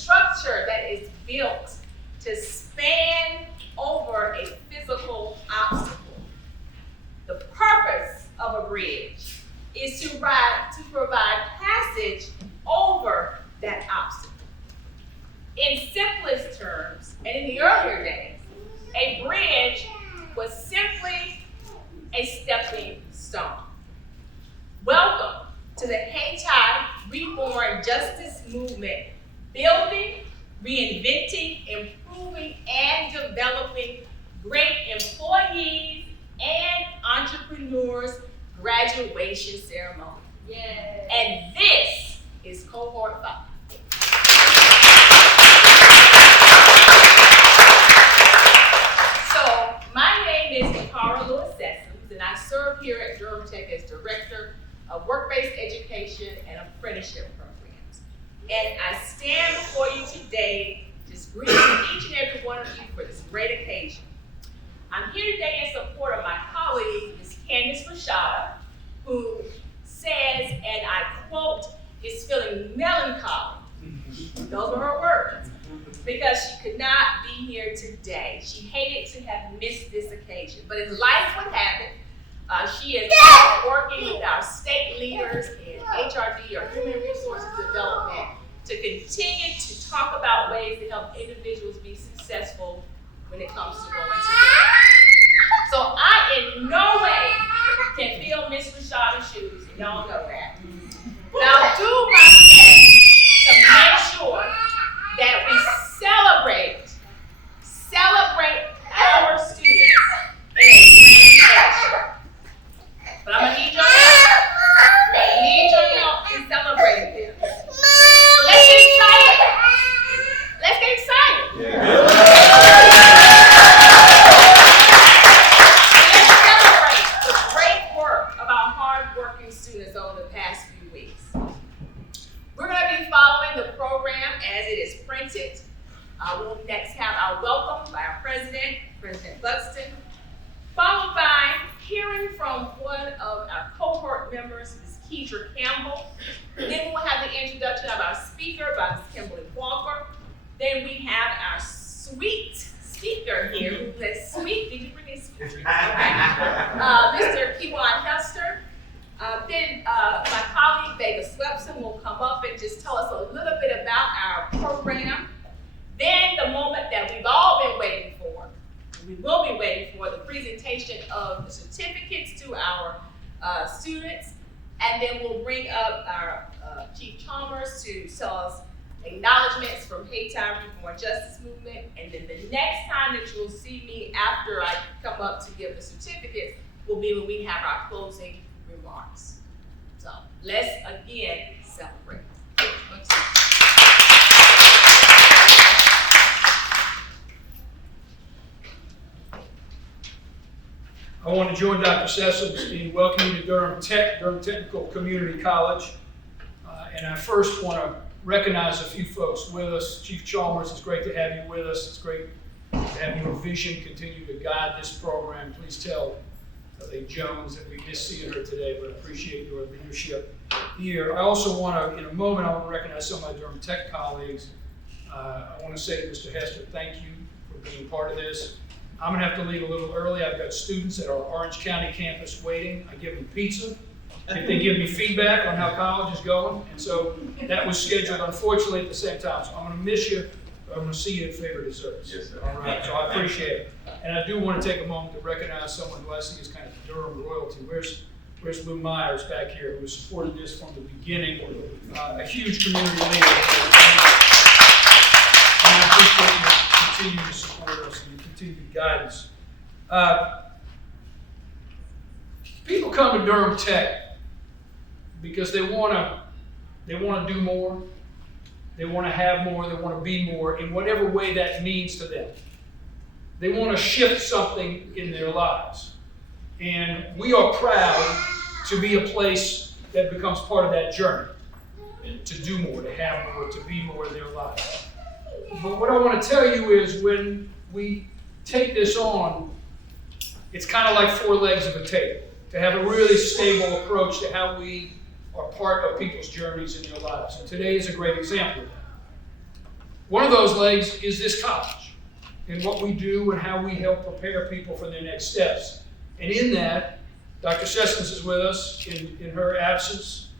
structure that is built to span over a physical obstacle. The purpose of a bridge is to provide passage over that obstacle. In simplest terms, and in the earlier days, a bridge was simply a stepping stone. Welcome to the Haiti Reborn Justice Movement, building, reinventing, improving, and developing great employees and entrepreneurs graduation ceremony. Yay. And this is Cohort 5. So my name is Sessoms, and I serve here at Durham Tech as Director of Work-Based Education and Apprenticeship Programs. And I stand before you today just greeting each and every one of you for this great occasion. I'm here today in support of my colleague, Ms. Candace Rashada, who says, and I quote, is feeling melancholy. Those were her words. Because she could not be here today. She hated to have missed this occasion. But as life would have it, she is working with our state leaders in HRD, or Human Resources Development, to continue to talk about ways to help individuals be successful when it comes to going to work. So I in no way can fill Miss Rashada's shoes, and y'all know that. But I'll do my best to make sure that we celebrate our students in a grand fashion. But I'm gonna need your help. I'm gonna need your help in celebrating them. So let's get excited. Let's get excited. Yeah. Let's celebrate the great work of our hard-working students over the past few weeks. We're gonna be following the program as it is printed. We'll next have our welcome by our president, President Buxton, followed by hearing from one of our cohort members, Ms. Keidra Campbell. Then we'll have the introduction of our speaker by Ms. Kimberly Walker. Then we have our sweet speaker here, who is sweet. Did you bring his speaker? Mr. Kiwan Hester. Then my colleague, Vega Swepson, will come up and just tell us a little bit about our program. Then the moment that we've all been waiting for, we will be waiting for, the presentation of the certificates to our students. And then we'll bring up our Chief Chalmers to tell us acknowledgments from Haiti Reborn Justice Movement. And then the next time that you'll see me after I come up to give the certificates will be when we have our closing remarks. So let's again celebrate. I want to join Dr. Sessoms in welcoming you to Durham Tech, Durham Technical Community College. And I first want to recognize a few folks with us. Chief Chalmers, it's great to have you with us. It's great to have your vision continue to guide this program. Please tell Lady Jones that we miss seeing her today, but appreciate your leadership here. I also want to, in a moment, I want to recognize some of my Durham Tech colleagues. I want to say to Mr. Hester, thank you for being part of this. I'm going to have to leave a little early. I've got students at our Orange County campus waiting. I give them pizza if they give me feedback on how college is going. And so that was scheduled, unfortunately, at the same time. So I'm going to miss you, but I'm going to see you at Favorite Desserts. Yes, sir. All right, so I appreciate it. And I do want to take a moment to recognize someone who I see as kind of Durham royalty. Where's Lou Myers back here, who has supported this from the beginning, a huge community leader. And I appreciate you continuing to support us and your continued guidance. People come to Durham Tech because they want to do more, they want to have more, they want to be more in whatever way that means to them. They want to shift something in their lives. And we are proud to be a place that becomes part of that journey, to do more, to have more, to be more in their lives. But what I want to tell you is when we take this on, it's kind of like four legs of a table, to have a really stable approach to how we are part of people's journeys in their lives. And today is a great example of that. One of those legs is this college and what we do and how we help prepare people for their next steps. And in that, Dr. Sessions is with us in her absence.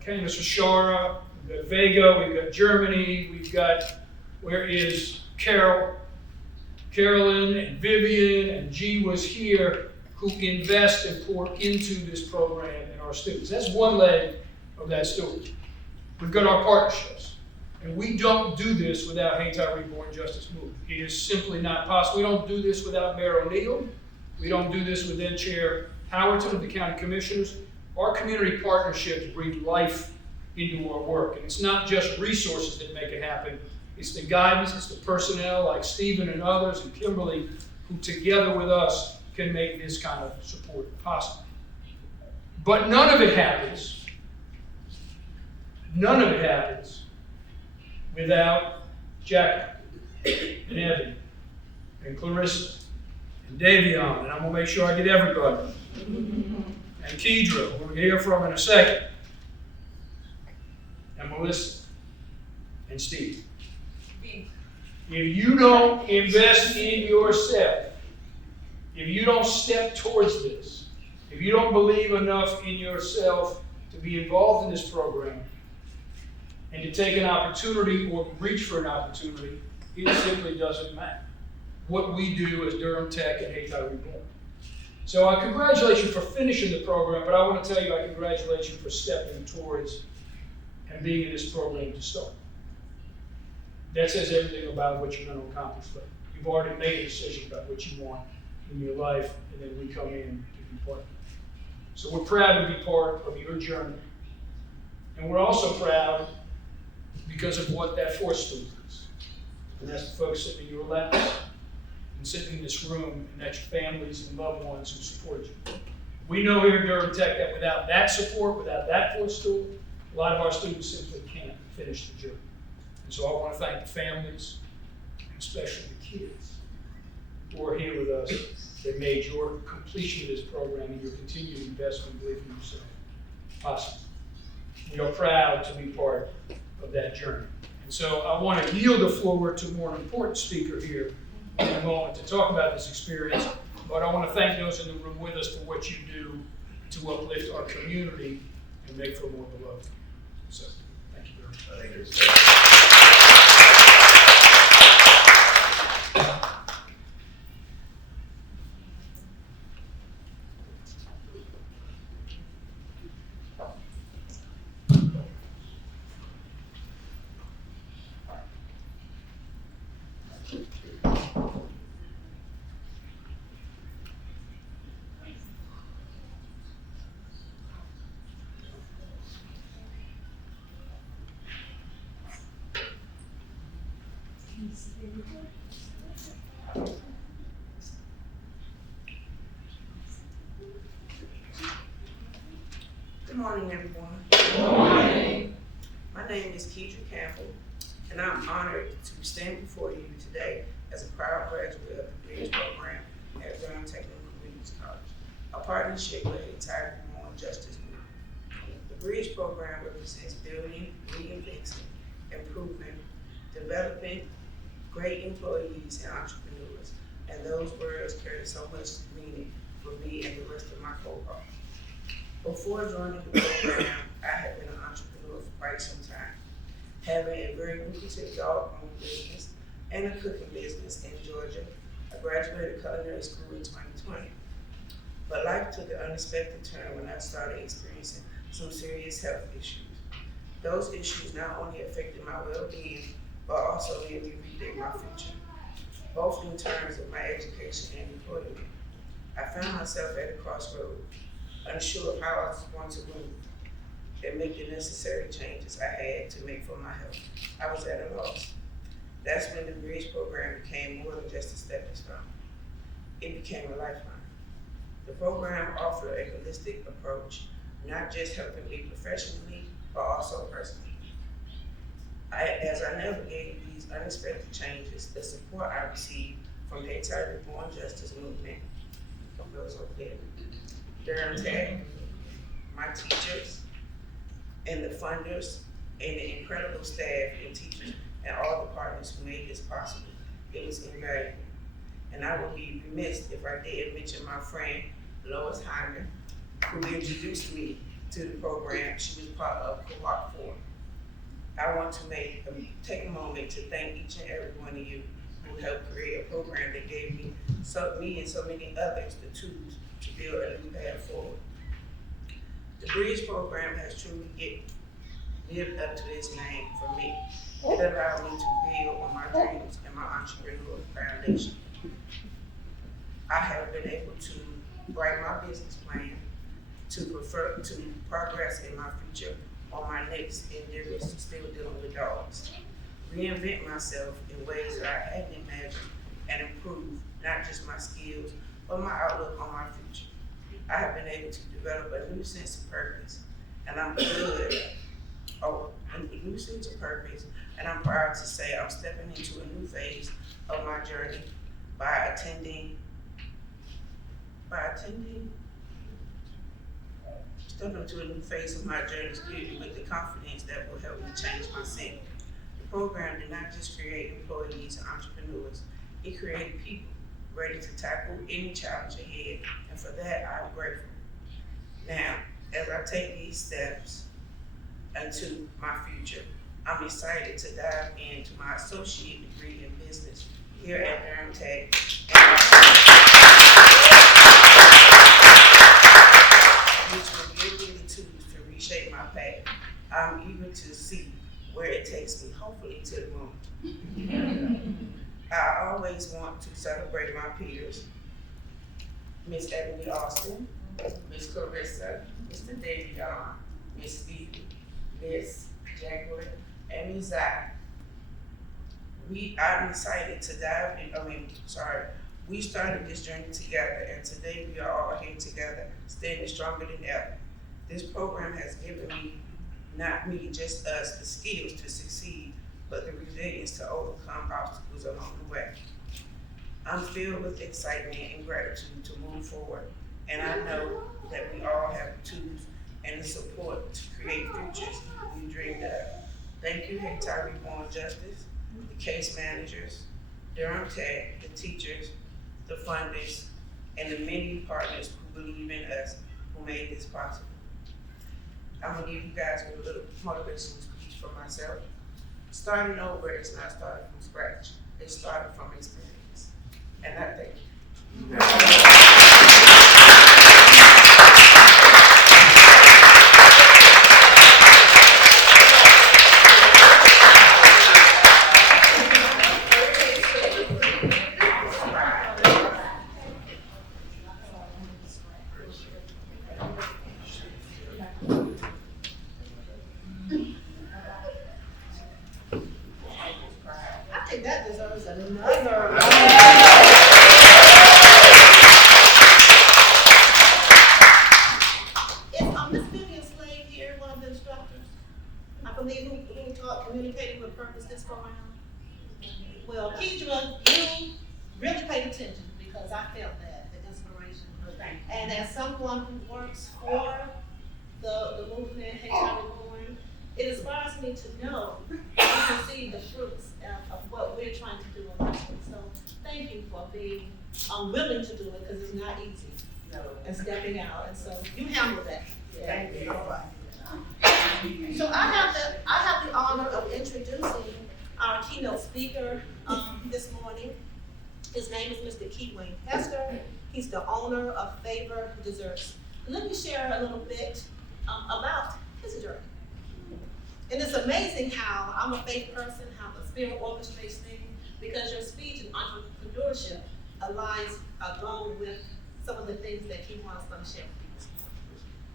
Candace Ashara, we've got Vega, we've got Germany, we've got, where is Carolyn and Vivian and G was here, who invest and pour into this program and our students. That's one leg of that stool. We've got our partnerships. And we don't do this without Hayti Reborn Justice Movement. It is simply not possible. We don't do this without Mayor O'Neill. We don't do this with then Chair Howerton of the County Commissioners. Our community partnerships breathe life into our work. And it's not just resources that make it happen. It's the guidance, it's the personnel like Stephen and others and Kimberly who together with us can make this kind of support possible. But none of it happens without Jack and Evan and Clarissa and Davion, and I'm going to make sure I get everybody. And Kedra, who we're going to hear from in a second. And Melissa and Steve. If you don't invest in yourself, if you don't step towards this, if you don't believe enough in yourself to be involved in this program and to take an opportunity or reach for an opportunity, it simply doesn't matter what we do as Durham Tech and Hayti Reborn. So I congratulate you for finishing the program, but I want to tell you I congratulate you for stepping towards and being in this program to start. That says everything about what you're going to accomplish. But you've already made a decision about what you want in your life, and then we come in to be part of it. So we're proud to be part of your journey. And we're also proud because of what that fourth stool is. And that's the folks sitting in your laps and sitting in this room, and that's your families and loved ones who support you. We know here at Durham Tech that without that support, without that fourth stool, a lot of our students simply can't finish the journey. And so I want to thank the families, and especially the kids who are here with us that made your completion of this program and your continued investment and belief in yourself possible. We are proud to be part of that journey. And so I want to yield the floor to a more important speaker here in a moment to talk about this experience, but I want to thank those in the room with us for what you do to uplift our community and make for a more beloved. So, thank you very much. Good morning, everyone. Good morning. My name is Kedra Campbell, and I'm honored to stand before you today as a proud graduate of the Bridge program at Durham Technical Community College, a partnership with Hayti Reborn Justice Movement. The Bridge program represents building, reinventing, improving, developing great employees and entrepreneurs, and those words carry so much meaning for me and the rest of my cohort. Before joining the program, I had been an entrepreneur for quite some time, having a very lucrative dog-owned business and a cooking business in Georgia. I graduated culinary school in 2020. But life took an unexpected turn when I started experiencing some serious health issues. Those issues not only affected my well-being, but also made me rethink my future, both in terms of my education and employment. I found myself at a crossroads, unsure of how I was going to move and make the necessary changes I had to make for my health. I was at a loss. That's when the Bridge program became more than just a stepping stone. It became a lifeline. The program offered a holistic approach, not just helping me professionally, but also personally. As I navigated these unexpected changes, the support I received from Hayti Reborn Justice Movement, from those over there, Durham Tech, my teachers, and the funders, and the incredible staff and teachers and all the partners who made this possible. It was invaluable. And I would be remiss if I didn't mention my friend Lois Hyman, who introduced me to the program. She was part of Cohort 4. I want to take a moment to thank each and every one of you who helped create a program that gave me and so many others the tools to build a new path forward. The Bridge program has truly lived up to its name for me. It allowed me to build on my dreams and my entrepreneurial foundation. I have been able to write my business plan to progress in my future on my next endeavors, still dealing with dogs. Reinvent myself in ways that I hadn't imagined and improve not just my skills, but my outlook on my future. I have been able to develop a new sense of purpose, and I'm a new sense of purpose, and I'm proud to say I'm stepping into a new phase of my journey by stepping into a new phase of my journey with the confidence that will help me change myself. The program did not just create employees and entrepreneurs, it created people ready to tackle any challenge ahead, and for that I'm grateful. Now, as I take these steps into my future, I'm excited to dive into my associate degree in business here at Durham Tech, which will give me the tools to reshape my path. I'm eager to see where it takes me, hopefully to the moon. I always want to celebrate my peers, Miss Ebony Austin, Miss Clarissa, Mr. David Don, Miss Stevie, Miss Jacqueline, and Miss Zach. I'm excited to we started this journey together, and today we are all here together, standing stronger than ever. This program has given me, not me, just us, the skills to succeed, but the resilience to overcome obstacles along the way. I'm filled with excitement and gratitude to move forward, and I know that we all have the tools and the support to create futures we dreamed of. Thank you, Hayti Reborn Justice, the case managers, Durham Tech, the teachers, the funders, and the many partners who believe in us, who made this possible. I'm gonna give you guys a little motivational speech for myself. Starting over is not starting from scratch. It started from experience. And I thank you. I think that deserves another. Is Miss Vivian Slade here, one of the instructors? I believe who taught communicating with purpose this go around. Well, Keidra, you really paid attention because I felt that, the inspiration. And as someone who works for the movement, Hayti Reborn, it inspires me to know and to see the fruits of what we're trying to do in life. So thank you for being willing to do it, because it's not easy. No. And stepping out, and so you handle that. Thank you. All right. So I have the honor of introducing our keynote speaker this morning. His name is Mr. Keywayne Hester. He's the owner of Favor Desserts. Let me share a little bit about his journey. And it's amazing how I'm a faith person, how the Spirit orchestrates things, because your speech and entrepreneurship aligns along with some of the things that Keywayne's going to share with you.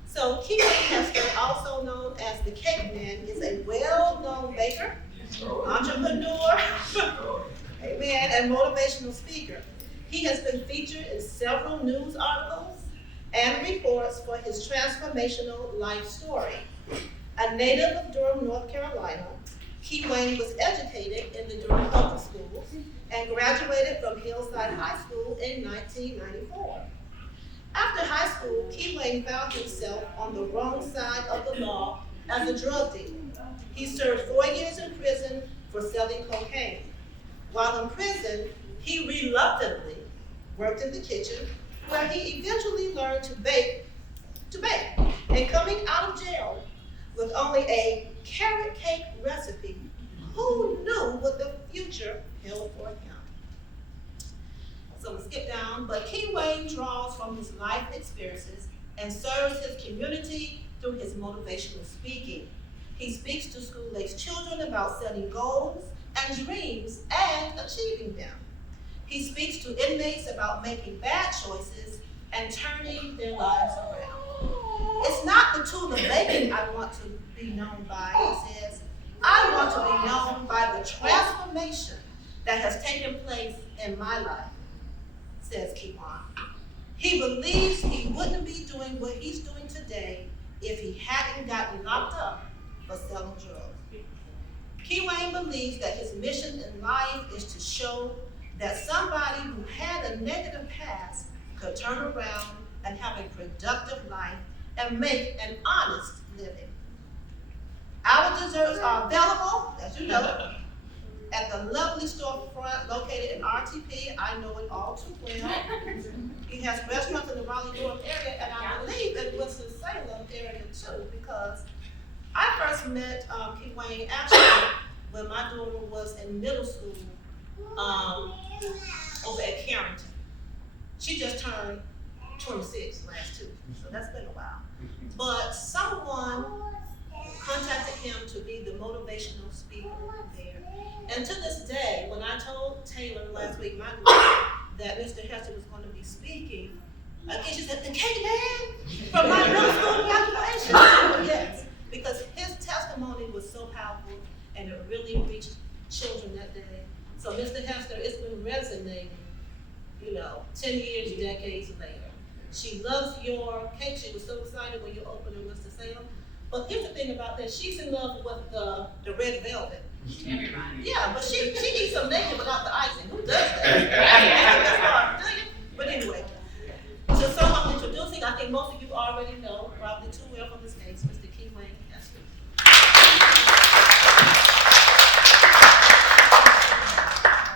So Keywayne Hester, also known as the Cake Man, is a well-known baker, entrepreneur, amen, and motivational speaker. He has been featured in several news articles and reports for his transformational life story. A native of Durham, North Carolina, Keywayne was educated in the Durham Public Schools and graduated from Hillside High School in 1994. After high school, Keywayne found himself on the wrong side of the law as a drug dealer. He served 4 years in prison for selling cocaine. While in prison, he reluctantly worked in the kitchen, where he eventually learned to bake. And coming out of jail with only a carrot cake recipe, who knew what the future held for him? So we skip down, but Key Wayne draws from his life experiences and serves his community through his motivational speaking. He speaks to school-aged children about setting goals and dreams and achieving them. He speaks to inmates about making bad choices and turning their lives around. It's not the tool of baking I want to be known by, he says. I want to be known by the transformation that has taken place in my life, says Kewan. He believes he wouldn't be doing what he's doing today if he hadn't gotten locked up for selling drugs. Key Wayne believes that his mission in life is to show that somebody who had a negative past could turn around and have a productive life and make an honest living. Our desserts are available, as you know, at the lovely storefront located in RTP. I know it all too well. He has restaurants in the Raleigh-Durham area, and I believe in Winston-Salem area too, because I first met Key Wayne actually when my daughter was in middle school over at Carrington. She just turned 26 last Tuesday, so that's been a while. But someone contacted him to be the motivational speaker there. And to this day, when I told Taylor last week, my daughter, that Mr. Hester was going to be speaking, again, she said, the cake man from my middle school graduation. Yes, because his testimony was so powerful and it really reached children that day. So Mr. Hester, it's been resonating, 10 years, decades later. She loves your cake. She was so excited when you opened in Winston-Salem. But here's the thing about that, she's in love with the red velvet. Everybody. Yeah, but she eats some naked without the icing. Who does that? But anyway, so I'm introducing, I think most of you already know, probably too well from this case, Mr. Key Wayne Hester.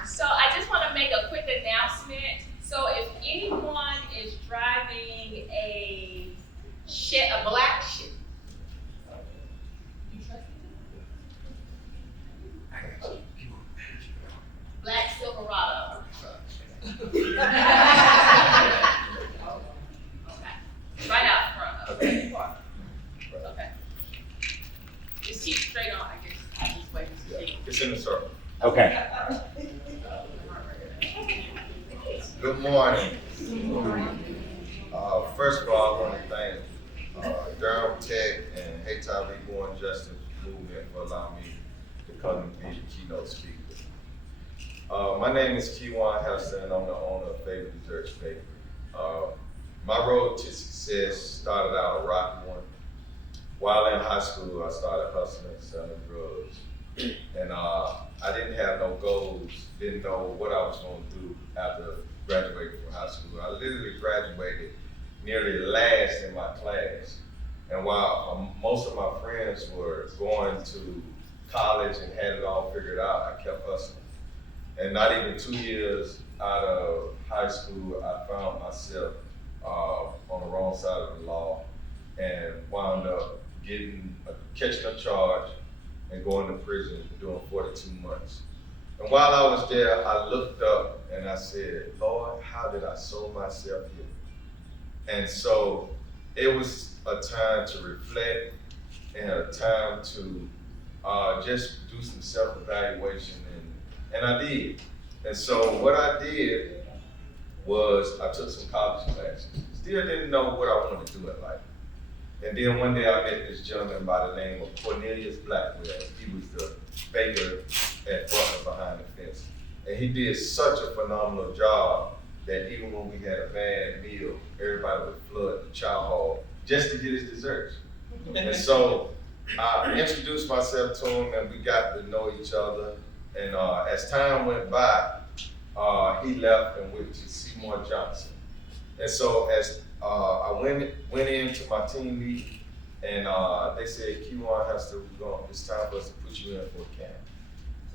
So I just want to make a quick announcement. So if anyone is driving a black Silverado. Okay. Right out front. Okay. Okay. Just keep straight on, I guess. I just wait to see. It's in the circle. Okay. Good morning. First of all, I want to thank Durham Tech and Hey Tyree Born Justice Movement for allowing me to come and be the keynote speaker. My name is Kewan Hester, and I'm the owner of Favorite Desserts Bakery. My road to success started out a rocky one. While in high school, I started hustling, selling drugs. And I didn't have no goals, didn't know what I was going to do after graduating from high school. I literally graduated nearly last in my class. And while most of my friends were going to college and had it all figured out, I kept hustling. And not even 2 years out of high school, I found myself on the wrong side of the law and wound up catching a charge and going to prison doing 42 months. And while I was there, I looked up and I said, Lord, how did I sow myself here? And so it was a time to reflect and a time to just do some self-evaluation, and I did. And so what I did was I took some college classes. Still didn't know what I wanted to do in life. And then one day I met this gentleman by the name of Cornelius Blackwell. He was the baker at Butler behind the fence. And he did such a phenomenal job that even when we had a bad meal, everybody would flood the chow hall just to get his desserts. And so I introduced myself to him and we got to know each other. And as time went by, he left and went to Seymour Johnson. And so as I went into my team meeting, and they said, Kewan Hester, it's time for us to put you in for a camp.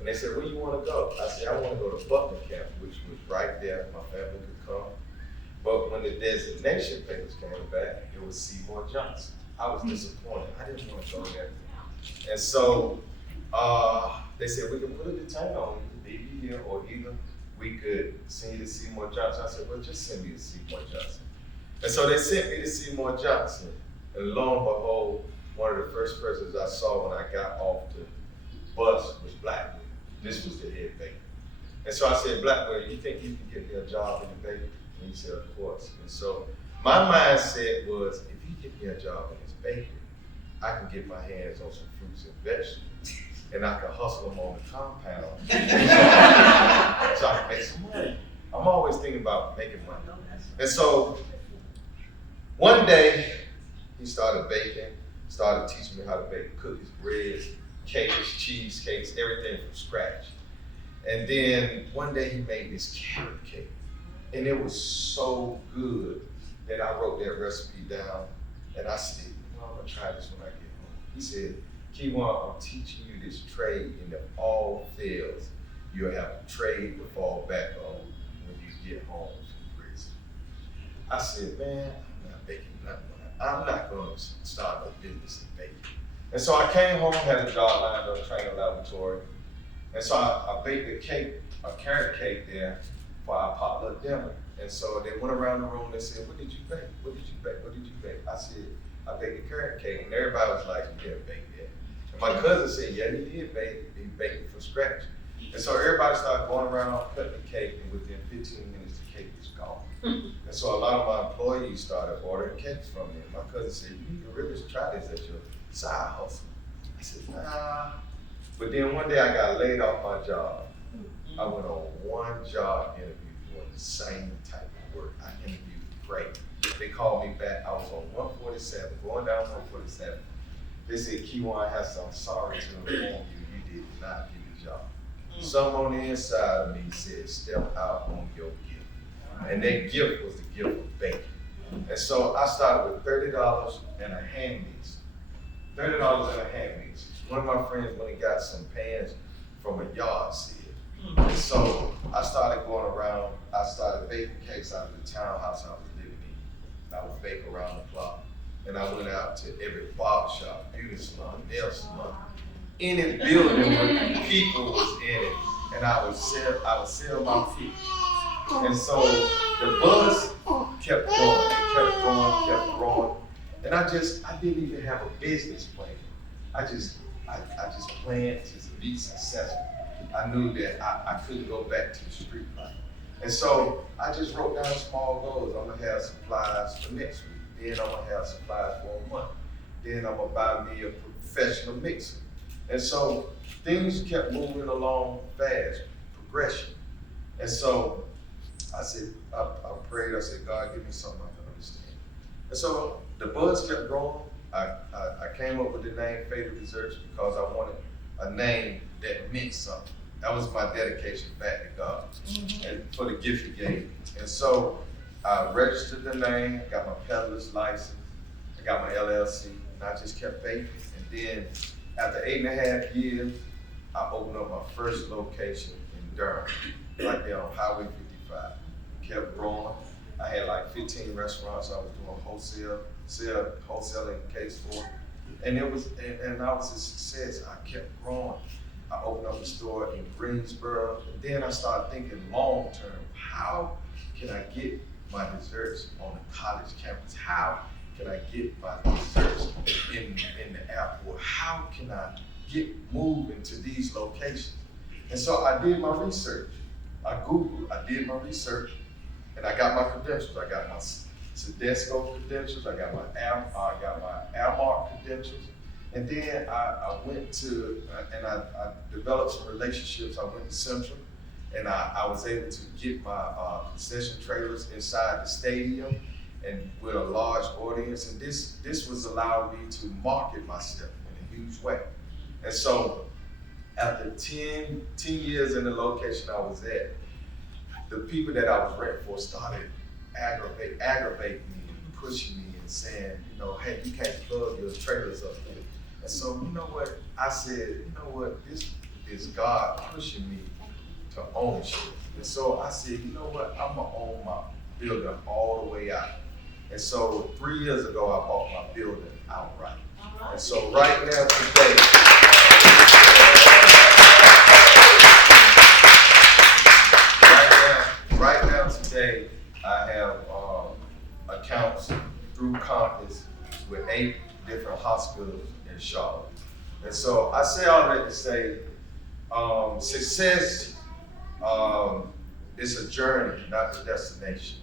And they said, where you wanna go? I said, I wanna go to Butler Camp, which was right there, my family could come. But when the designation papers came back, it was Seymour Johnson. I was disappointed, I didn't wanna go there. And so, they said, we can put a detainer on you, leave you here, or either we could send you to Seymour Johnson. I said, well, just send me to Seymour Johnson. And so they sent me to Seymour Johnson. And lo and behold, one of the first persons I saw when I got off the bus was Blackwell. This was the head baker. And so I said, Blackwell, you think you can get me a job in the bakery? And he said, of course. And so my mindset was, if you get me a job in this bakery, I can get my hands on some fruits and vegetables, and I can hustle them on the compound so I can make some money. I'm always thinking about making money. And so one day, he started baking, started teaching me how to bake cookies, breads, cakes, cheesecakes, everything from scratch. And then one day he made this carrot cake, and it was so good that I wrote that recipe down, and I said, I'm gonna try this when I get home. He said, Keywan, I'm teaching you this trade, and if all fails, you'll have a trade to fall back on when you get home from prison. I said, man, I'm not baking nothing. I'm not gonna start a business in baking. And so I came home, had a job lined up, training laboratory. And so I baked a cake, a carrot cake there for our potluck dinner. And so they went around the room and they said, what did you bake? What did you bake? What did you bake? I said, I baked a carrot cake. And everybody was like, you didn't bake that. And my cousin said, yeah, he did bake it. He baked it from scratch. And so everybody started going around cutting the cake, and within 15 minutes, the cake was gone. And so a lot of my employees started ordering cakes from me. And my cousin said, you need to really try this at your side hustle. I said, nah. But then one day I got laid off my job. I went on one job interview doing the same type of work. I interviewed great. They called me back. I was on 147, going down 147. They said, Keywan Hassan, I'm sorry to inform you, you did not get the job. Something on the inside of me said, step out on your gift. And that gift was the gift of baking. And so I started with $30 and a hand mix. $30 and a hand mix. One of my friends went and got some pans from a yard sale. And so I started going around, I started baking cakes out of the townhouse I was living in. I would bake around the clock. And I went out to every barber shop, beauty salon, nail salon, any building where people was in it. And I would sell my feet. And so the buzz kept going, kept growing. And I didn't even have a business plan. I just planned to be successful. I knew that I couldn't go back to the street life. And so I just wrote down small goals. I'm gonna have supplies for next week. Then I'm gonna have supplies for a month. Then I'm gonna buy me a professional mixer. And so things kept moving along fast, progression. And so I said, I prayed, I said, God, give me something I can understand. And so the buzz kept growing. I came up with the name Fatal Desserts because I wanted a name that meant something. That was my dedication back to God and for the gift he gave me. And so I registered the name, got my peddler's license, I got my LLC, and I just kept baking. And then after 8.5 years, I opened up my first location in Durham, right there on Highway 55. Kept growing. I had like 15 restaurants I was doing wholesaling case for. And I was a success. I kept growing. I opened up a store in Greensboro. And then I started thinking long term, how can I get my desserts on the college campus? How can I get my desserts in the airport? How can I move into these locations? And so I did my research. I Googled, I did my research, and I got my credentials. I got my Sedesco credentials, I got my Airmark credentials, and then I went to, and I developed some relationships. I went to Central, and I was able to get my concession trailers inside the stadium and with a large audience, and this was allowing me to market myself in a huge way. And so after 10 years in the location I was at, the people that I was renting for started aggravating me and pushing me and saying, hey, you can't plug your trailers up here. And so, you know what? I said, this is God pushing me to ownership. And so I said, you know what, I'm gonna own my building all the way out. And so 3 years ago, I bought my building outright. And so right now today, today, I have accounts through Compass with 8 different hospitals in Charlotte. And so I say all that to say, success is a journey, not a destination.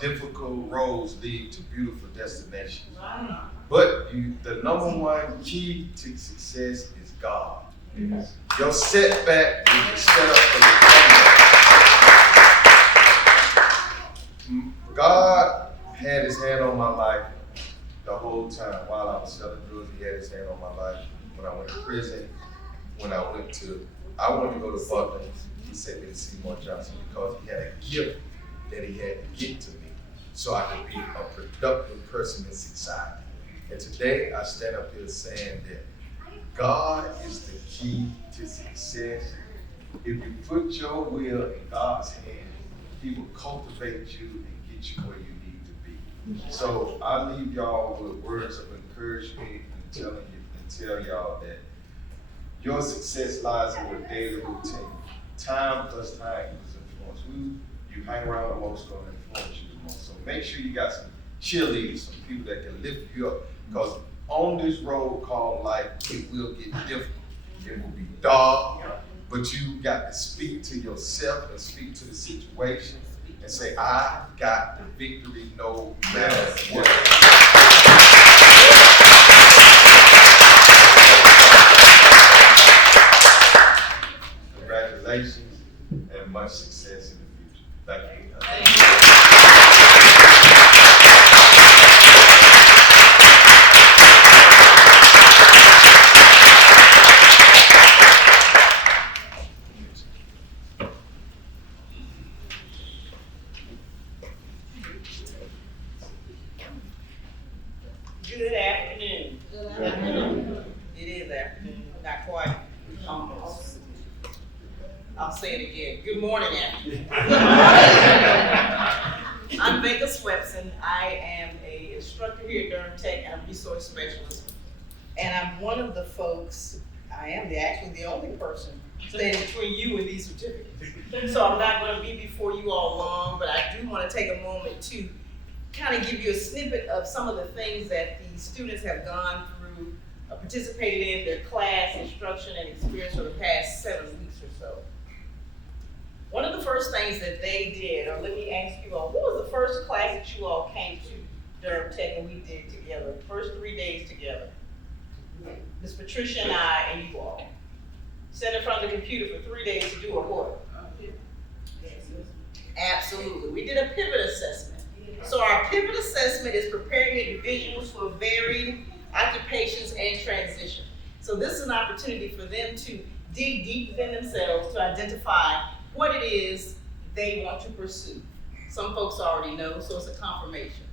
Difficult roads lead to beautiful destinations. But the number one key to success is God. Your setback is the setup for the comeback. God had his hand on my life the whole time. While I was selling drugs, he had his hand on my life. When I went to prison, when I wanted to go to Butler, he sent me to Seymour Johnson because he had a gift that he had to get to me so I could be a productive person in society. And today I stand up here saying that God is the key to success. If you put your will in God's hand, he will cultivate you and get you where you need to be. So I leave y'all with words of encouragement and tell y'all that your success lies in your daily routine. Time plus time equals influence. Who you hang around the most going to influence you the most. So make sure you got some cheerleaders, some people that can lift you up. Because on this road called life, it will get difficult. It will be dark, but you got to speak to yourself and speak to the situation and say, I got the victory no matter what. Congratulations and much success in the future. Thank you. Good afternoon. It is afternoon, not quite, almost. I'll say it again. Good morning, afternoon. I'm Vega Swepson. I am an instructor here at Durham Tech and a resource specialist. And I'm one of the folks, actually the only person standing between you and these certificates. So I'm not gonna be before you all long, but I do wanna take a moment to kind of give you a snippet of some of the things that the students have gone through, participated in their class, instruction, and experience for the past 7 weeks or so. One of the first things that they did, or let me ask you all, what was the first class that you all came to Durham Tech and we did together, the first 3 days together? Ms. Patricia and I and you all. Sat in front of the computer for 3 days to do a what? Absolutely. We did a pivot assessment. So our pivot assessment is preparing individuals for varied occupations and transition. So this is an opportunity for them to dig deep within themselves to identify what it is they want to pursue. Some folks already know, so it's a confirmation.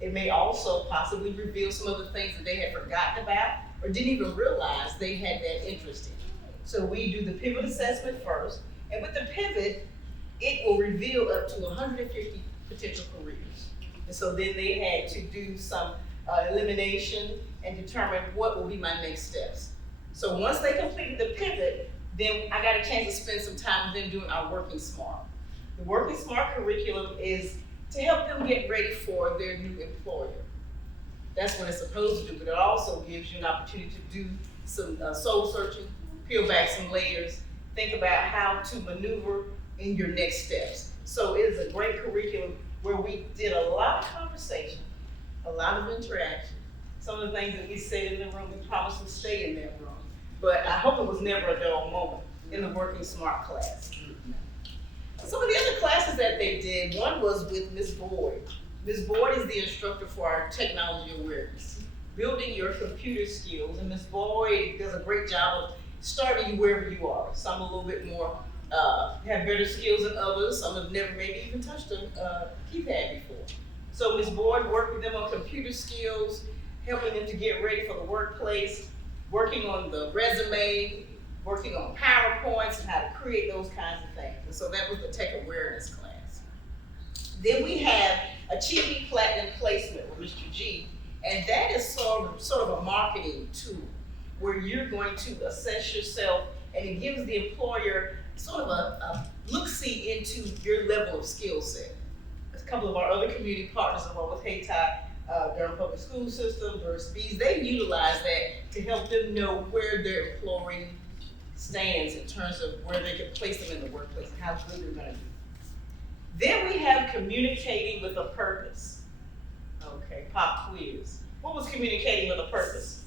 It may also possibly reveal some of the things that they had forgotten about or didn't even realize they had that interest in. So we do the pivot assessment first, and with the pivot, it will reveal up to 150 potential careers. And so then they had to do some elimination and determine what will be my next steps. So once they completed the pivot, then I got a chance to spend some time with them doing our Working Smart. The Working Smart curriculum is to help them get ready for their new employer. That's what it's supposed to do, but it also gives you an opportunity to do some soul searching, peel back some layers, think about how to maneuver in your next steps. So it is a great curriculum where we did a lot of conversation, a lot of interaction. Some of the things that we said in the room, we promised to stay in that room. But I hope it was never a dull moment in the Working Smart class. Some of the other classes that they did, one was with Ms. Boyd. Ms. Boyd is the instructor for our technology awareness, building your computer skills. And Ms. Boyd does a great job of starting you wherever you are. Some a little bit more have better skills than others. Some have never maybe even touched a keypad before. So Ms. Boyd worked with them on computer skills, helping them to get ready for the workplace, working on the resume, working on PowerPoints and how to create those kinds of things. And so that was the tech awareness class. Then we have Achieving Platinum Placement with Mr. G, and that is sort of a marketing tool where you're going to assess yourself, and it gives the employer sort of a look-see into your level of skill set. A couple of our other community partners, along with HATI, Durham Public School System, Burst Bees, they utilize that to help them know where their employee stands in terms of where they can place them in the workplace and how good they're gonna do. Then we have Communicating with a Purpose. Okay, pop quiz. What was Communicating with a Purpose?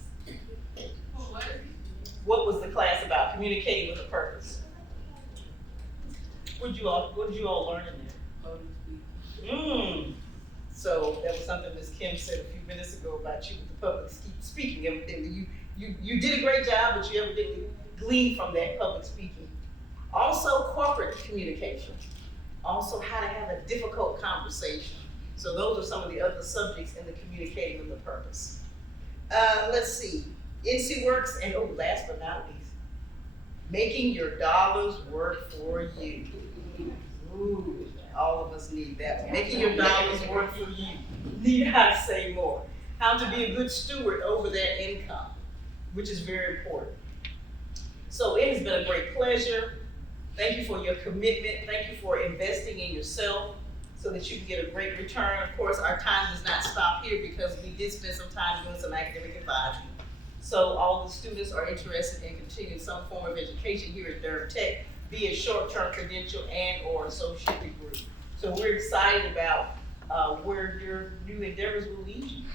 What was the class about? Communicating with a Purpose. What did you all learn in there? So that was something Ms. Kim said a few minutes ago about you with the public speaking. Evidently, you did a great job, but you evidently gleaned from that public speaking. Also, corporate communication. Also, how to have a difficult conversation. So those are some of the other subjects in the Communicating with a Purpose. Let's see. NC Works, and last but not least, making your dollars work for you. Ooh, all of us need that. Making your dollars work for you. Need how to say more. How to be a good steward over that income, which is very important. So it has been a great pleasure. Thank you for your commitment. Thank you for investing in yourself so that you can get a great return. Of course, our time does not stop here because we did spend some time doing some academic advising. So all the students are interested in continuing some form of education here at Durham Tech, be it short-term credential and or associate degree. So we're excited about where your new endeavors will lead you.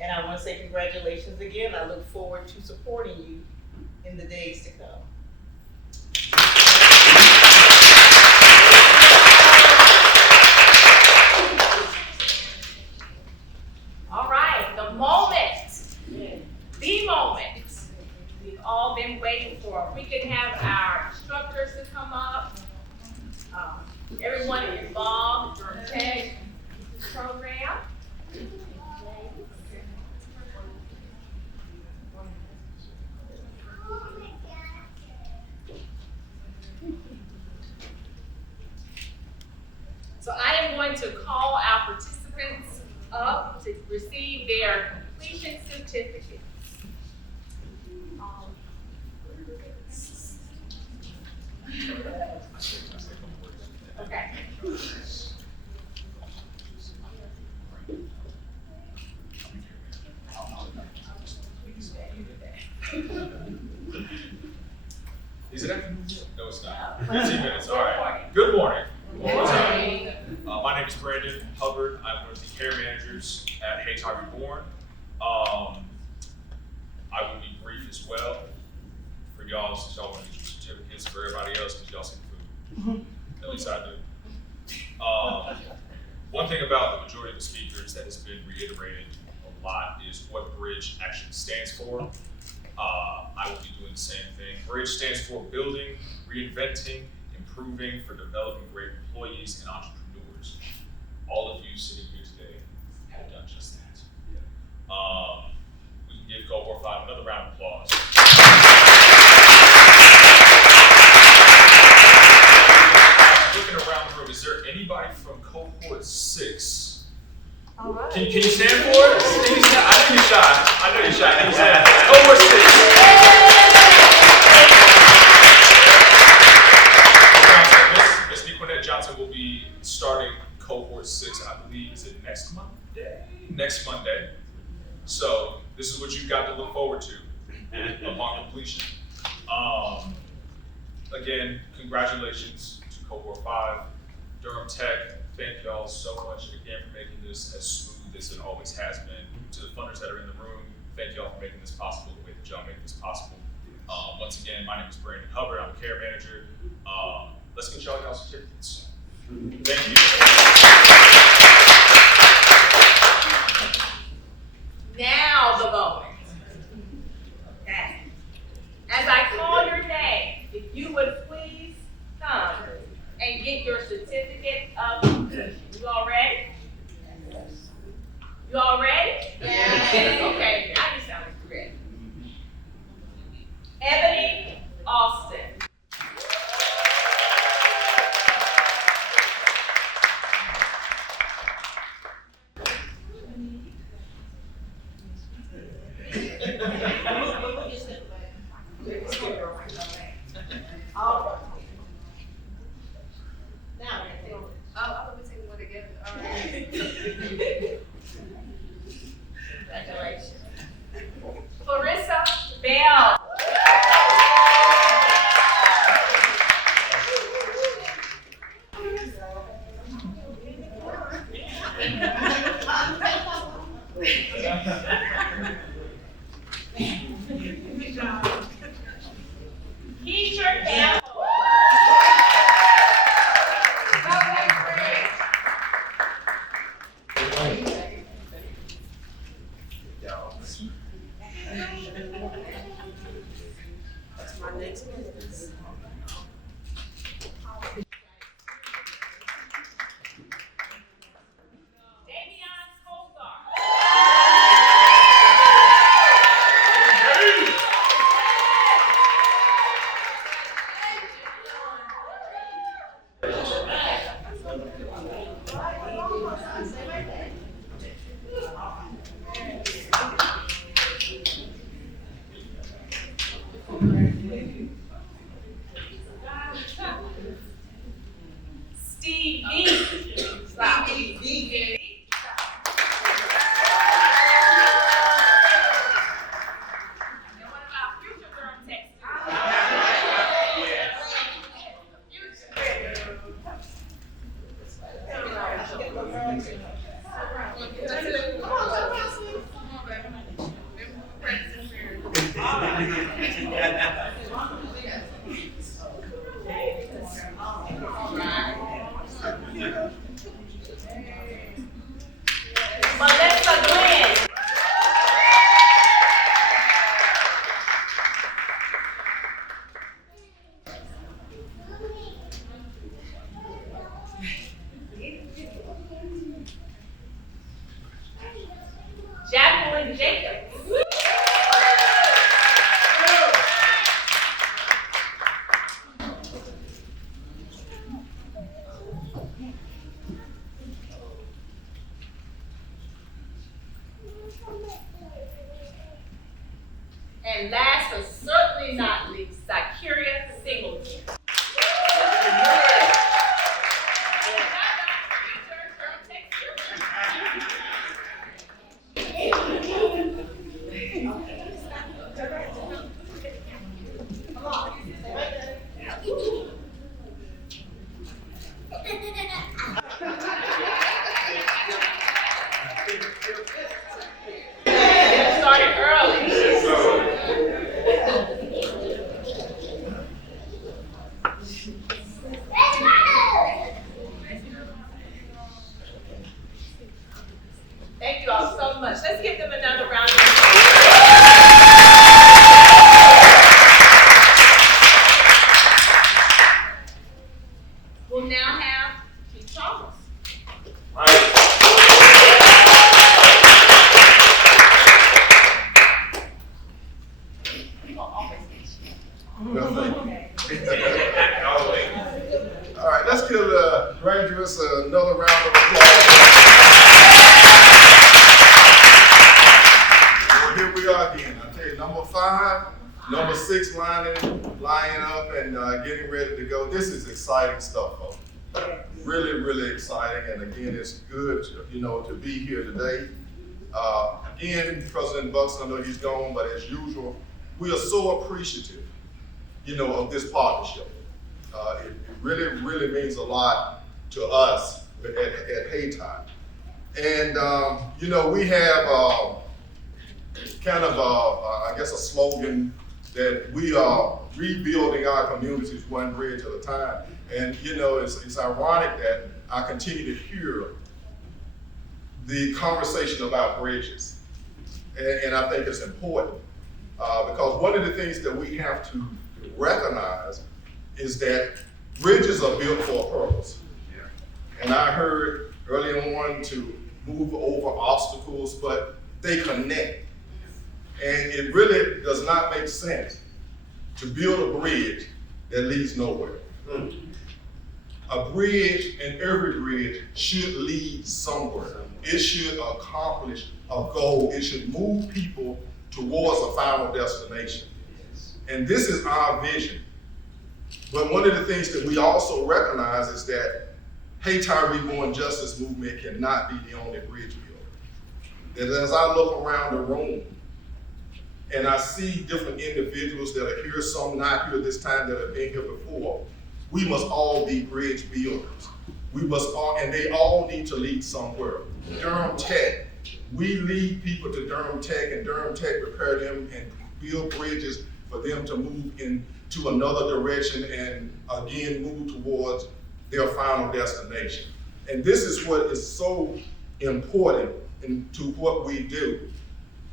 And I want to say congratulations again. I look forward to supporting you in the days to come. All right, the moment we've all been waiting for. If we can have our instructors to come up, everyone involved in the Tech program. So I am going to call our participants up to receive their completion certificates. Okay. Is it afternoon? No, it's not. 15 minutes, all right. Good morning. My name is Brandon Hubbard. I'm one of the care managers at HATI Reborn. I will be brief as well for y'all, since y'all want to get your certificates. For everybody else, because y'all see the food. At least I do. One thing about the majority of the speakers that has been reiterated a lot is what BRIDGE actually stands for. I will be doing the same thing. BRIDGE stands for Building, Reinventing, Improving for Developing Great Employees and Entrepreneurs. All of you sitting here today have done just that. We can give Cohort 5 another round of applause. Looking around the room, is there anybody from Cohort 6? All right. Can you stand for it? Can you stand? I know you're shy. I know you're shy. Can you stand? Cohort 6. Ms. Niquinette Johnson will be starting Cohort 6, I believe, is it next Monday? Next Monday. So this is what you've got to look forward to upon completion. Again, congratulations to Cohort 5, Durham Tech. Thank y'all so much again for making this as smooth as it always has been. To the funders that are in the room, thank y'all for making this possible the way that y'all make this possible. Once again, my name is Brandon Hubbard. I'm a care manager. Let's get y'all certificates. Thank you. Now the moment. Okay. As I call your name, if you would please come and get your certificate of completion. You all ready? You all ready? Yes. Okay, now you sound like you're ready. Ebony Austin. Teacher Campbell. That's my next business. Davion Colgar. Steve B. Steve B. And what about future Durham Texas? Melissa Glenn. Jacqueline Jacobs. And last but certainly not least, Zakiria Singleton. Started early. Thank you all so much. Let's give them another round of applause. We'll now have Chief Chalmers. All right, let's give the graduates another round of applause. Well, here we are again. I tell you, number 5, number 6 lining up and getting ready to go. This is exciting stuff, folks. Really, really exciting. And again, it's good, to be here today. Again, President Buxton, I know he's gone, but as usual, we are so appreciative, of this partnership. It really, really means a lot to us at Haytime. And, we have kind of, I guess, a slogan that we are rebuilding our communities one bridge at a time. And, it's ironic that I continue to hear the conversation about bridges. And I think it's important because one of the things that we have to recognize is that bridges are built for a purpose. And I heard early on to move over obstacles, but they connect. And it really does not make sense to build a bridge that leads nowhere. A bridge, and every bridge, should lead somewhere. It should accomplish a goal. It should move people towards a final destination. And this is our vision. But one of the things that we also recognize is that Haytime Reborn Justice Movement cannot be the only bridge builder. That as I look around the room and I see different individuals that are here, some not here this time that have been here before, we must all be bridge builders. We must all, and they all need to lead somewhere. Durham Tech we lead people to Durham Tech, and Durham Tech prepare them and build bridges for them to move into another direction and again move towards their final destination. And this is what is so important to what we do.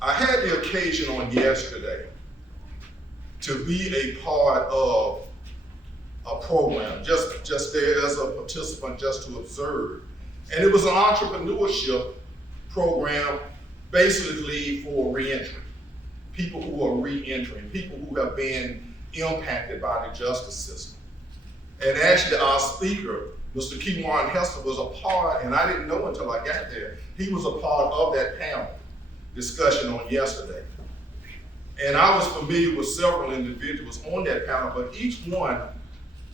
I had the occasion on yesterday to be a part of a program, just there as a participant, just to observe. And it was an entrepreneurship program basically for reentry. People who are re-entering, people who have been impacted by the justice system. And actually our speaker, Mr. Kewan Hester, was a part, and I didn't know until I got there, he was a part of that panel discussion on yesterday. And I was familiar with several individuals on that panel, but each one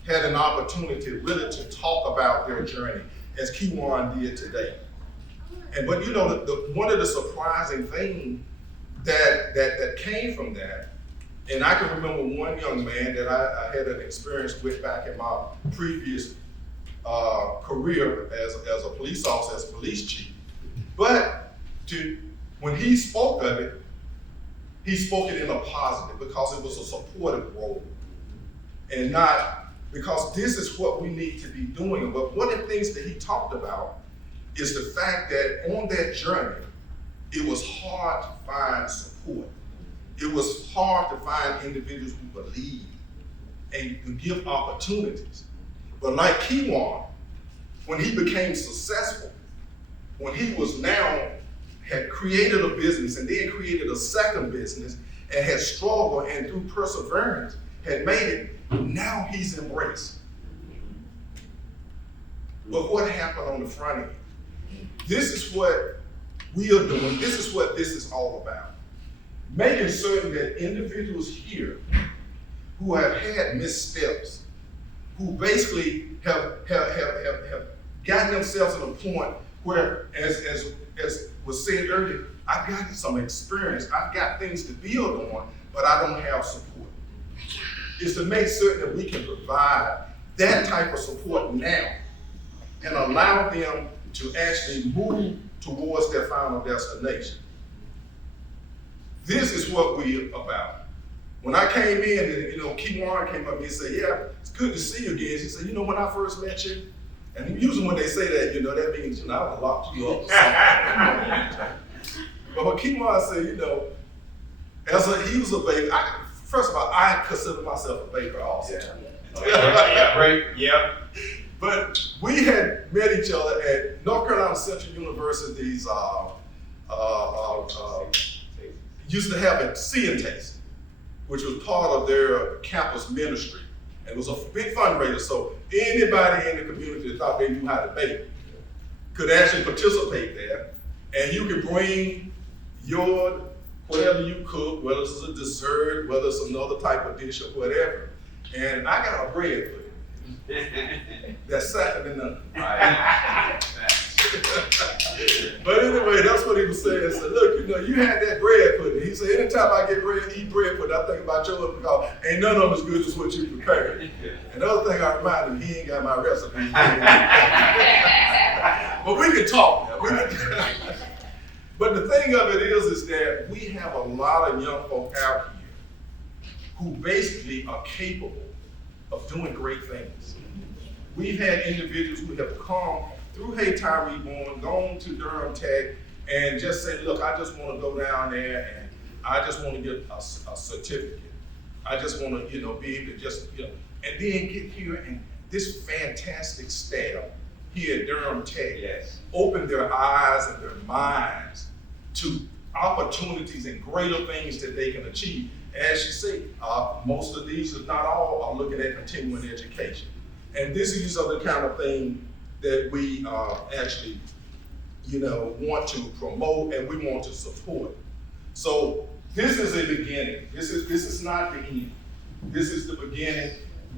had an opportunity really to talk about their journey, as Kewan did today. But you know, one of the surprising things that came from that, and I can remember one young man that I had an experience with back in my previous career as a police officer, as a police chief. But when he spoke of it, he spoke it in a positive because it was a supportive role, and not because this is what we need to be doing. But one of the things that he talked about is the fact that on that journey, it was hard to find support. It was hard to find individuals who believe and to give opportunities. But like Kewan, when he became successful, when he was now had created a business and then created a second business and had struggled and through perseverance had made it, now he's embraced. But what happened on the front end? This is what we are doing. This is what this is all about. Making certain that individuals here who have had missteps, who basically have gotten themselves to the point where, as was said earlier, I've got some experience, I've got things to build on, but I don't have support. Is to make certain that we can provide that type of support now and allow them to actually move towards their final destination. This is what we're about. When I came in, and Kewan came up to me and said, yeah, it's good to see you again. She said, when I first met you, and usually when they say that, that means, I would lock you up. But when Kewan said, he was a baker. First of all, I consider myself a baker also. Yeah, right, yeah. But we had met each other at North Carolina Central University's, used to have a See and Taste, which was part of their campus ministry. And it was a big fundraiser, so anybody in the community that thought they knew how to bake could actually participate there. And you could bring your, whatever you cook, whether it's a dessert, whether it's another type of dish or whatever. And I got a bread pudding. That's second to none. But anyway, that's what he was saying. He said, look, you had that bread pudding. He said, anytime I eat bread pudding, I think about yours because ain't none of them as good as what you prepared. And the other thing I remind him, he ain't got my recipe. But we can talk now. But the thing of it is that we have a lot of young folk out here who basically are capable of doing great things. We've had individuals who have come through Hey Tyree Bourne, gone to Durham Tech, and just said, look, I just want to go down there and I just want to get a certificate. I just want to, be able to just, and then get here and this fantastic staff here at Durham Tech open their eyes and their minds to opportunities and greater things that they can achieve. As you see, most of these, if not all, are looking at continuing education. And these are the kind of things that we actually, want to promote and we want to support. So this is a beginning. This is not the end. This is the beginning.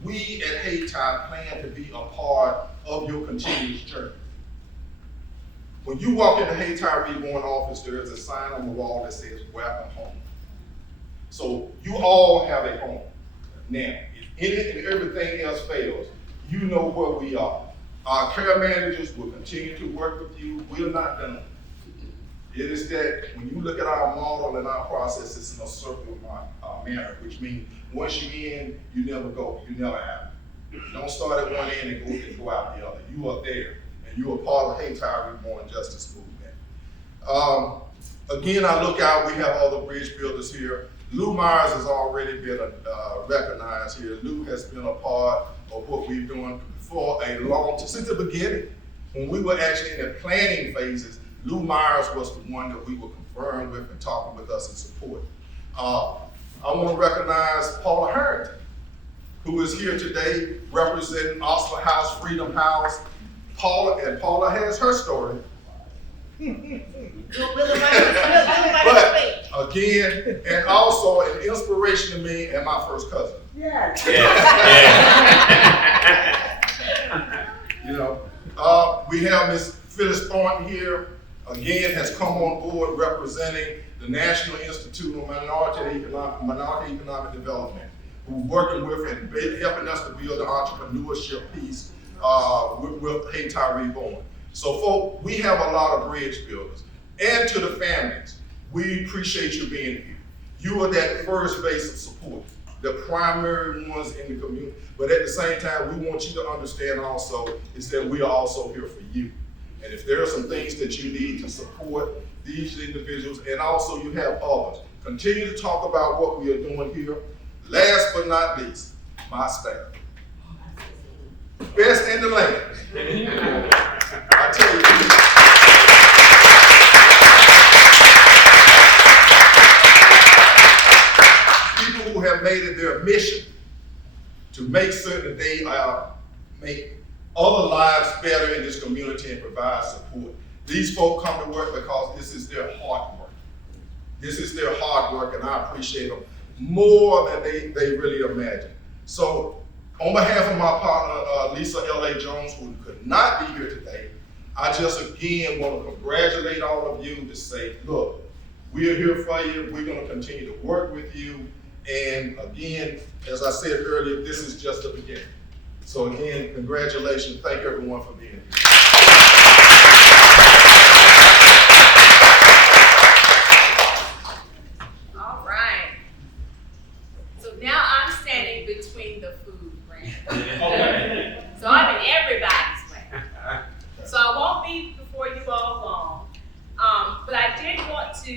We at Hey Ty plan to be a part of your continuous journey. When you walk into Hey Ty Reborn office, there is a sign on the wall that says welcome home. So you all have a home. Now, if any and everything else fails, you know where we are. Our care managers will continue to work with you. We're not done. It is that when you look at our model and our process, it's in a circular manner, which means once you're in, you never go, you never out. You don't start at one end and go out the other. You are there, and you are part of Hayti Reborn Justice Movement. Again, I look out, we have all the bridge builders here. Lou Myers has already been recognized here. Lou has been a part of what we're doing for a long time, since the beginning. When we were actually in the planning phases, Lou Myers was the one that we were confirmed with and talking with us in support. I want to recognize Paula Harrington, who is here today representing Oxford House, Freedom House. Paula has her story. But again, and also an inspiration to me and my first cousin. Yes. You know, we have Ms. Phyllis Thornton here, again, has come on board representing the National Institute of Minority Economic Development, who's working with and helping us to build the entrepreneurship piece with Hayti Reborn. So folks, we have a lot of bridge builders. And to the families, we appreciate you being here. You are that first base of support, the primary ones in the community. But at the same time, we want you to understand also is that we are also here for you. And if there are some things that you need to support these individuals, and also you have others, continue to talk about what we are doing here. Last but not least, my staff. Best in the land. I tell you, people who have made it their mission to make certain that they make other lives better in this community and provide support. These folk come to work because this is their hard work. This is their hard work, and I appreciate them more than they really imagine. So, on behalf of my partner, Lisa L.A. Jones, who could not be here today, I just again want to congratulate all of you to say, look, we are here for you. We're going to continue to work with you. And again, as I said earlier, this is just the beginning. So again, congratulations. Thank everyone for being here. All right. So now I'm standing between the food brands. Okay. So I'm in everybody's way. So I won't be before you all long. But I did want to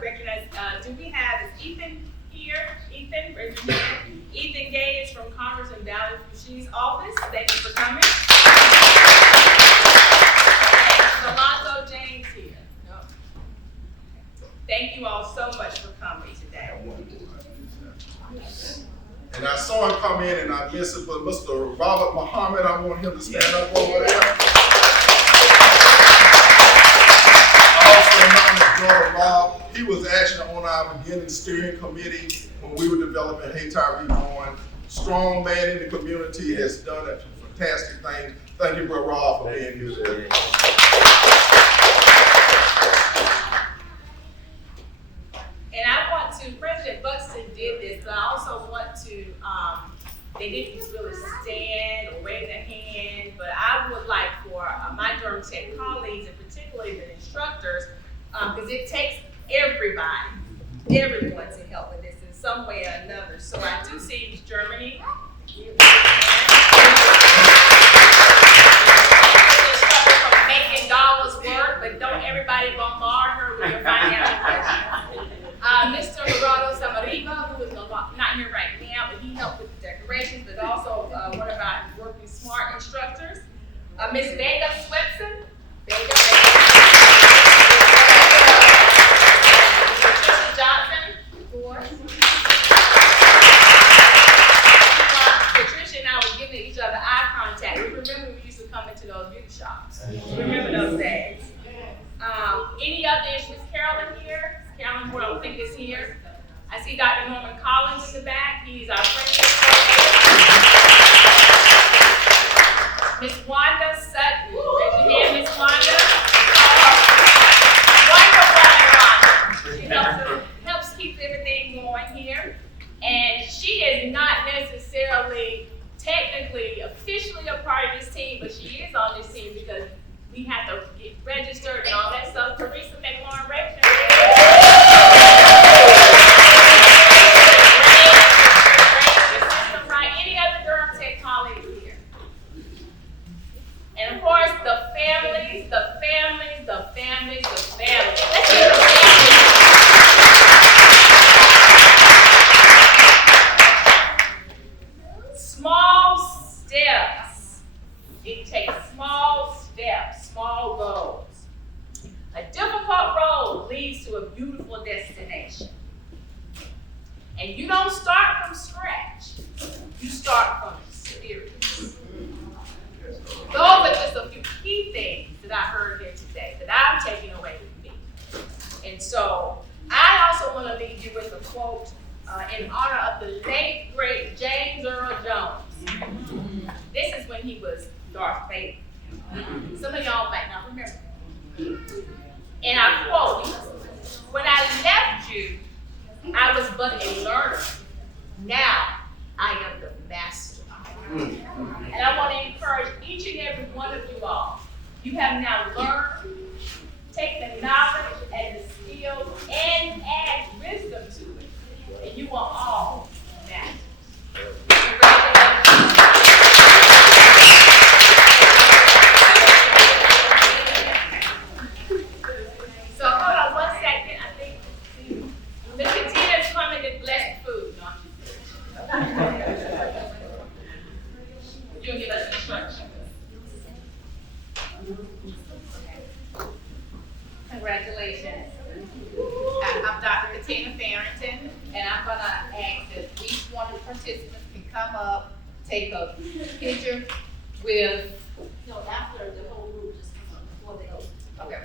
recognize, do we have, is Ethan here? Ethan, raise your hand. Ethan Gay is from Congressman Valley Fushi's office. Thank you for coming. And Alonzo James here. No. Thank you all so much for coming today. And I saw him come in and I missed it, but Mr. Robert Muhammad, I want him to stand up over there. Also, my brother Rob, he was actually on our beginning steering committee when we were developing Hayti Reborn. Strong man in the community, has done a fantastic thing. Thank you, Brother Rob, for being here today. And I want to, President Buxton did this, but I also want to, they didn't really stand or raise their hand, but I would like for my Durham Tech colleagues, and particularly the instructors, because it takes everyone to help with this in some way or another. So I do see Germany. Making dollars work, but don't everybody bombard her with your financial questions. Mr. Gerardo Samariba, who is not here right now, but he helped with the decorations, but also one of our Working Smart instructors. Ms. Vega Swepson. Vega. Patricia Johnson, of course. Patricia and I were giving each other eye contact. We remember we used to come into those beauty shops. Remember those days. Any others? Miss Carolyn here? Carolyn Moore, I don't think is here. I see Dr. Norman Collins in the back. He's our friendship coordinator. Miss Wanda Sutton. Raise your hand, Miss Wanda. Wanda. She helps keep everything going here. And she is not necessarily technically, officially a part of this team, but she is on this team because we have to get registered and all that stuff. Teresa McLaurin, And of course, the families, the families, the families, the families. Let's hear the families. Small steps. It takes small steps, small goals. A difficult road leads to a beautiful destination. And you don't start from scratch. You start from experience. Those are just a few key things that I heard here today that I'm taking away with me. And so I also want to leave you with a quote in honor of the late, great James Earl Jones. This is when he was Darth Vader. Some of y'all might not remember. And I quote, "When I left you, I was but a learner. Now I am the master." And I want to encourage each and every one of you all. You have now learned, take the knowledge and the skills and add wisdom to it. And you are all masters. Congratulations. So hold on one second. I think Mr. Tina's coming to bless the food. You'll give us instructions. Congratulations. I'm Dr. Katina Farrington, and I'm gonna ask that each one of the participants can come up, take a picture with. No, after the whole group just come up before they go. Okay,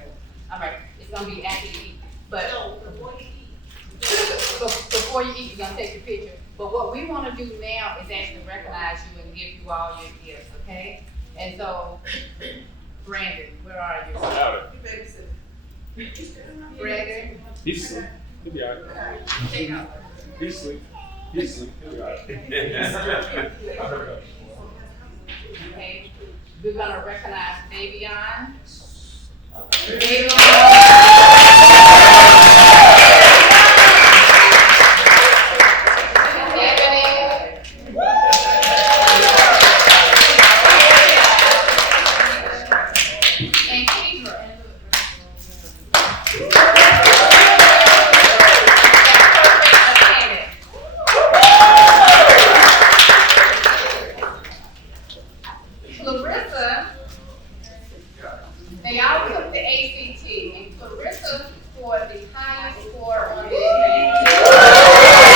all right. It's gonna be after you eat, but No, before you eat. before you eat, you're gonna take your picture. But what we want to do now is actually recognize you and give you all your gifts, okay? And so, Brandon, where are you? You babysit. Brandon, He's asleep. He'll be all right. take over. He's asleep. He's asleep. He'll be all right. Okay, we're gonna recognize Davion. And Keeper. Clarissa, they all took the ACT, and Clarissa scored the highest score on the exam.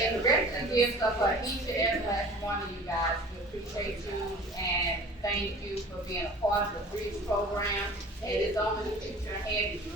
And the rest of the gifts are for each and every last one of you guys. We appreciate you and thank you for being a part of the Bridge program. And it's only the future ahead of you.